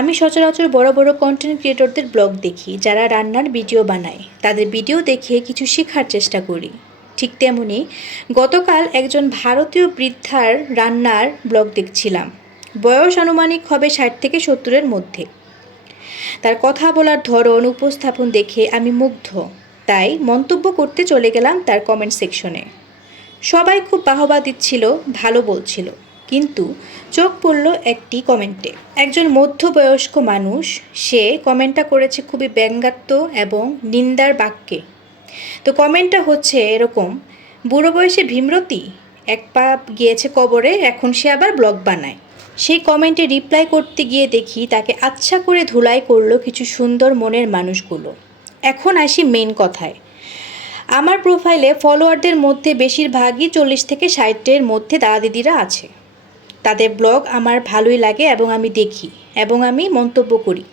আমি সচরাচর বড় বড় কন্টেন্ট ক্রিয়েটরদের ব্লগ দেখি, যারা রান্নার ভিডিও বানায়। তাদের ভিডিও দেখে কিছু শেখার চেষ্টা করি। ঠিক তেমনি গতকাল একজন ভারতীয় বৃদ্ধার রান্নার ব্লগ দেখছিলাম। বয়স আনুমানিক হবে 60 থেকে 70-এর মধ্যে। তার কথা বলার ধরন, উপস্থাপন দেখে আমি মুগ্ধ। তাই মন্তব্য করতে চলে গেলাম তার কমেন্ট সেকশনে। সবাই খুব বাহবা দিচ্ছিল, ভালো বলছিল। কিন্তু চোখ পড়ল একটি কমেন্টে। একজন মধ্যবয়স্ক মানুষ, সে কমেন্টটা করেছে খুবই ব্যঙ্গাত্মক এবং নিন্দার বাক্যে। তো কমেন্টটা হচ্ছে এরকম: বুড়ো বয়সে ভীমরতি, এক পা গিয়েছে কবরে, এখন সে আবার ব্লগ বানায়। সেই কমেন্টে রিপ্লাই করতে গিয়ে দেখি তাকে আচ্ছা করে ধুলাই করলো কিছু সুন্দর মনের মানুষগুলো। এখন আসি মেন কথায়। আমার প্রোফাইলে ফলোয়ারদের মধ্যে বেশিরভাগই 40 থেকে 60-এর মধ্যে দাদা দিদিরা আছে। তাদের ব্লগ আমার ভালোই লাগে এবং আমি দেখি এবং আমি মন্তব্য করি।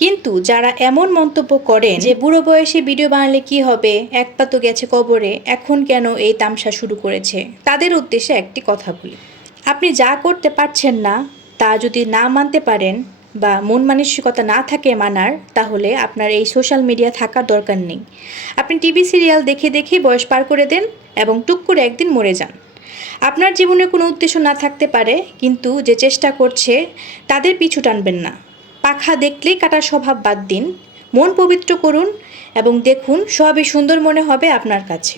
কিন্তু যারা এমন মন্তব্য করেন যে বুড়ো বয়সে ভিডিও বানালে কি হবে, এক পা তো গেছে কবরে, এখন কেন এই তামসা শুরু করেছে, তাদের উদ্দেশ্যে একটি কথা বলি। আপনি যা করতে পারছেন না তা যদি না মানতে পারেন বা মন মানসিকতা না থাকে মানার, তাহলে আপনার এই সোশ্যাল মিডিয়া থাকার দরকার নেই। আপনি টিভি সিরিয়াল দেখে দেখে বয়স পার করে দেন এবং টুক করে একদিন মরে যান। আপনার জীবনে কোনো উদ্দেশ্য না থাকতে পারে, কিন্তু যে চেষ্টা করছে তাদের পিছু টানবেন না। পাখা দেখলেই কাটার স্বভাব বাদ দিন, মন পবিত্র করুন এবং দেখুন সবই সুন্দর মনে হবে আপনার কাছে।